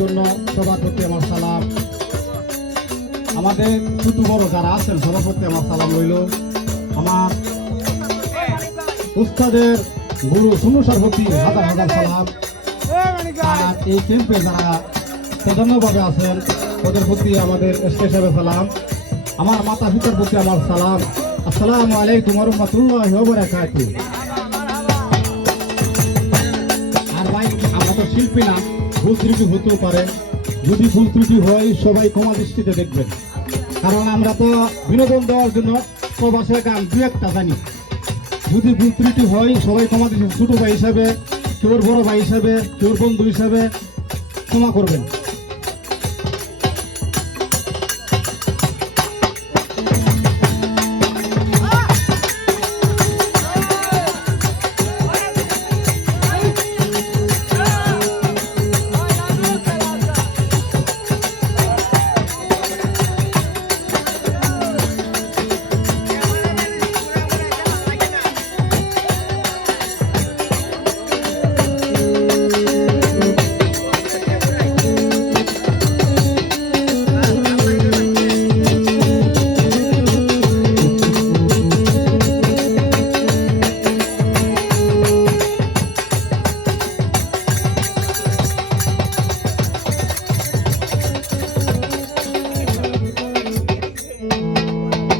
জন্য সভাপতি আমার সালাম। আমাদের ছোট বড় যারা আছেন সভাপতি প্রতি আমার সালাম রইল। আমার উস্তাদের গুরু সুনু সভাপতি হাজার হাজার সালাম। আর এই ক্যাম্পে যারা প্রধানভাবে আছেন ওদের প্রতি আমাদের স্পেশাল সালাম। আমার মাতা পিতার প্রতি আমার সালাম। আসসালাম আলাইকুম রহমতুল্লাহ বারাকাতু আর ভাই আমরা তো শিল্পী না। ভুল ত্রুটি হতেও পারে। যদি ভুল ত্রুটি হয়, সবাই ক্ষমা দৃষ্টিতে দেখবেন। কারণ আমরা তো বিনোদন দেওয়ার জন্য প্রবাসের গান দু একটা জানি। যদি ভুল ত্রুটি হয়, সবাই ক্ষমা দৃষ্টি ছোট ভাই হিসাবে চোর বড় ভাই হিসাবে, কেউর বন্ধু হিসাবে ক্ষমা করবেন।